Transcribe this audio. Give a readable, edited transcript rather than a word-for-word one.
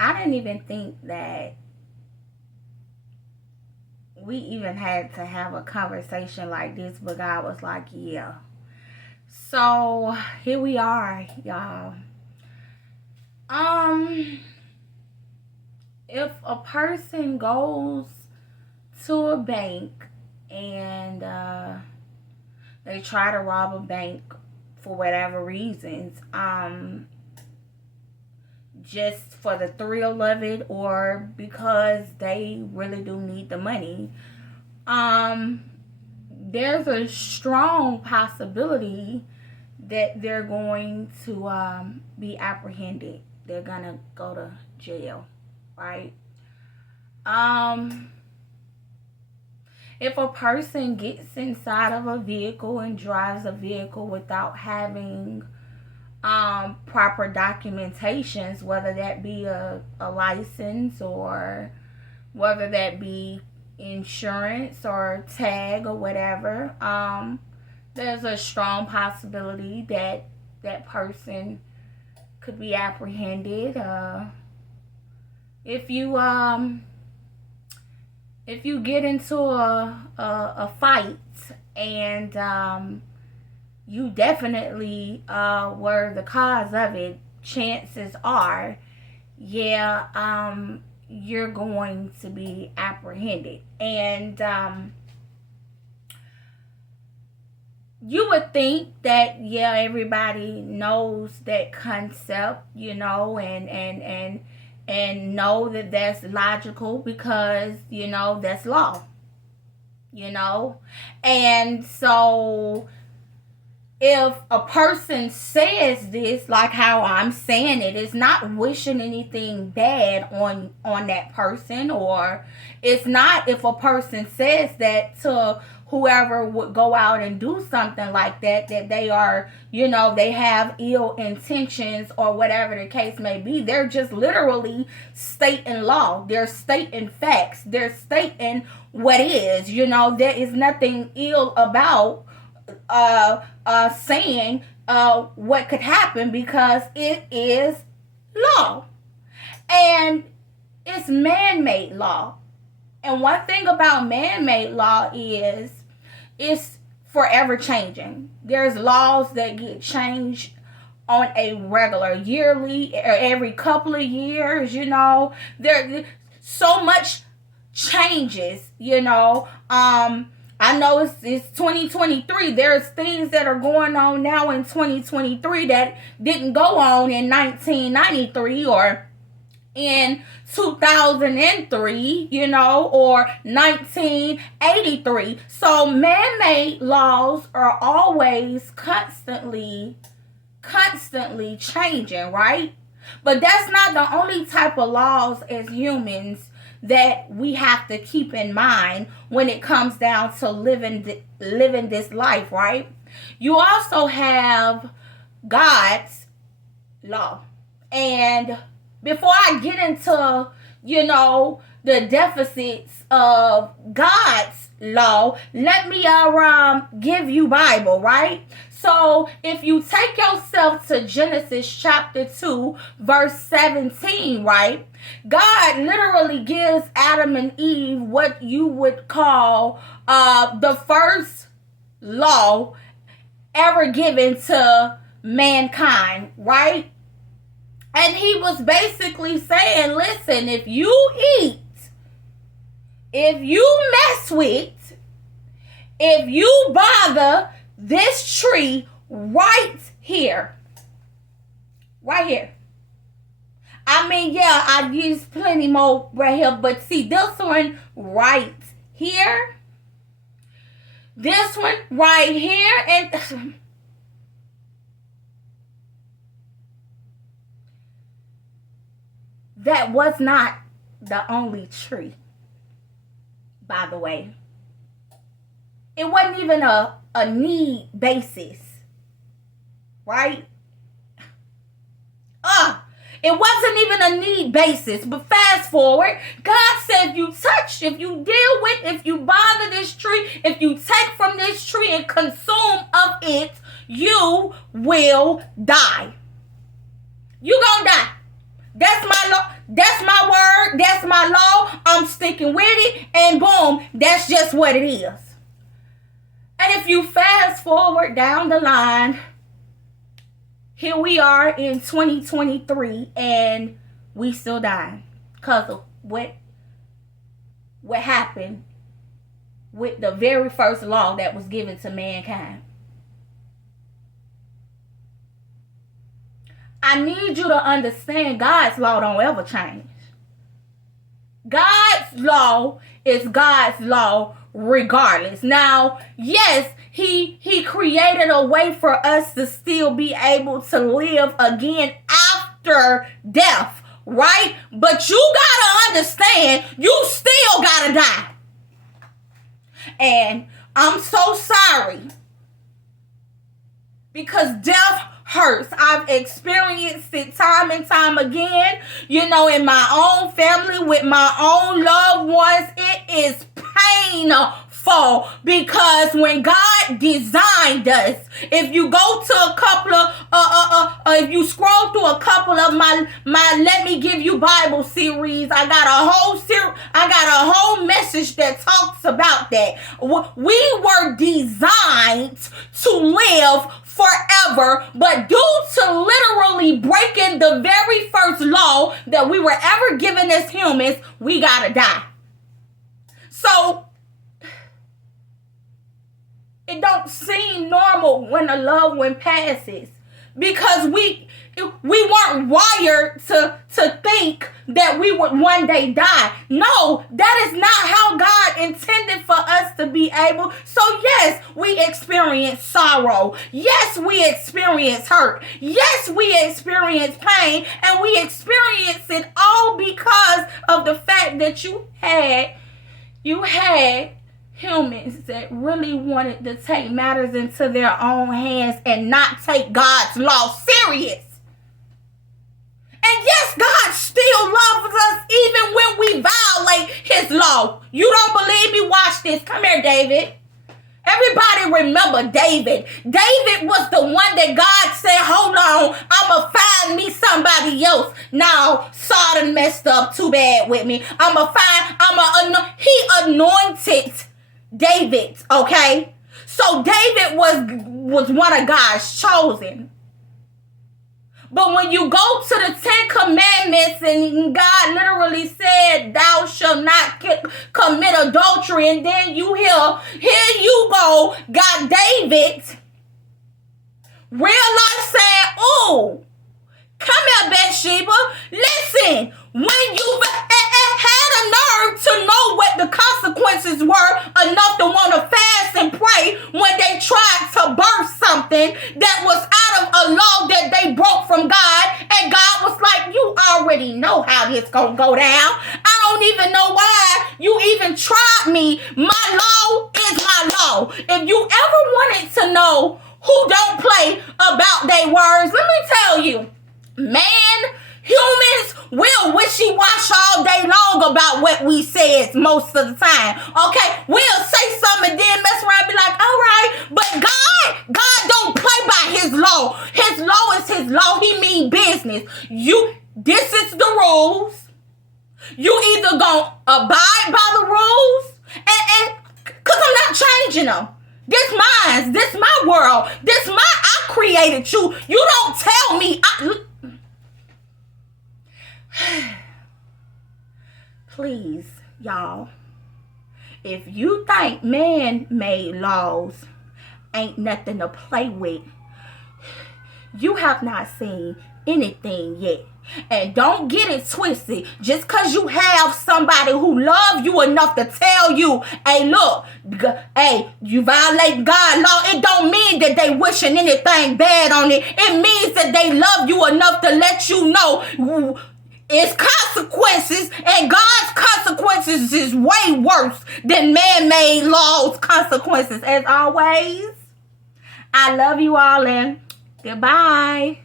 I didn't even think that we even had to have a conversation like this, but God was like, yeah. So here we are, y'all. Um, if a person goes to a bank and they try to rob a bank for whatever reasons, just for the thrill of it or because they really do need the money, um, there's a strong possibility that they're going to be apprehended. They're gonna go to jail, right? Um, if a person gets inside of a vehicle and drives a vehicle without having proper documentations, whether that be a license or whether that be insurance or tag or whatever, there's a strong possibility that that person could be apprehended. If you if you get into a fight and you definitely were the cause of it, chances are, yeah, you're going to be apprehended. And you would think that, yeah, everybody knows that concept, you know, and know that that's logical because, you know, that's law, you know. And so if a person says this, like how I'm saying it, it's not wishing anything bad on that person, or it's not if a person says that to whoever would go out and do something like that, that they are, you know, they have ill intentions or whatever the case may be. They're just literally stating law. They're stating facts. They're stating what is, you know. There is nothing ill about saying what could happen because it is law. And it's man-made law. And one thing about man-made law is it's forever changing. There's laws that get changed on a regular, yearly, or every couple of years, you know. There so much changes, you know. I know it's 2023. There's things that are going on now in 2023 that didn't go on in 1993 or in 2003, you know, or 1983. So man-made laws are always constantly changing, right? But that's not the only type of laws as humans that we have to keep in mind when it comes down to living this life, right? You also have God's law. And before I get into, you know, the deficits of God's law, let me give you Bible, right? So if you take yourself to Genesis chapter 2, verse 17, right? God literally gives Adam and Eve what you would call the first law ever given to mankind, right? And he was basically saying, listen, if you eat, if you mess with, if you bother this tree right here, I mean, yeah, I've used plenty more right here, but see, this one right here, this one right here, and that was not the only tree, by the way. It wasn't even a need basis, right? It wasn't even a need basis. But fast forward, God said if you touch, if you deal with, if you bother this tree, if you take from this tree and consume of it, you will die. You gonna die. That's my law. That's my word. That's my law. I'm sticking with it. And boom, that's just what it is. And if you fast forward down the line, here we are in 2023 and we still dying because of what happened with the very first law that was given to mankind. I need you to understand God's law don't ever change. God's law is God's law regardless. Now, yes, he created a way for us to still be able to live again after death, right? But you gotta understand, you still gotta die. And I'm so sorry because death hurts. I've experienced it time and time again, in my own family, with my own loved ones. It is painful because when God designed us, if you go to a couple of if you scroll through a couple of my Let Me Give You Bible series, I got a whole message that talks about that. We were designed to live forever, but due to literally breaking the very first law that we were ever given as humans, we gotta die. So it don't seem normal when a loved one passes because we weren't wired to think that we would one day die. No, that is not how God intended for us to be able. So yes, we experience sorrow. Yes, we experience hurt. Yes, we experience pain, and we experience it all because of the fact that you had humans that really wanted to take matters into their own hands and not take God's law serious. And yes, God still loves us even when we violate his law. You don't believe me? Watch this. Come here, David. Everybody remember David. David was the one that God said, hold on, I'm going to find me somebody else. Now, Saul done messed up too bad with me. He anointed David, okay? So David was one of God's chosen. But when you go to the 10 Commandments and God literally said, thou shalt not commit adultery, and then you here you go, got David, real life saying, oh, come here, Bathsheba. Listen, when you had a nerve to know what the consequences were enough to want to fast and pray when they tried to birth something that was out of a law that they broke from God, and God was like, you already know how this gonna go down. I don't even know why you even tried me. My law is my law. If you ever wanted to know who don't play about their words, let me tell you, man, humans will wishy-wash all day long about what we said most of the time. Okay, we'll say something and then mess around and be like, all right, but God don't play by his law. His law is his law. He mean business. This is the rules. You either gonna abide by the rules, and because I'm not changing them. This mine. This my world. I created you. You don't tell me. Please, y'all, if you think man-made laws ain't nothing to play with, you have not seen anything yet. And don't get it twisted. Just because you have somebody who love you enough to tell you, hey, look, you violate God's law, it don't mean that they wishing anything bad on it. It means that they love you enough to let you know it's consequences, and God's consequences is way worse than man-made laws' consequences. As always, I love you all, and goodbye.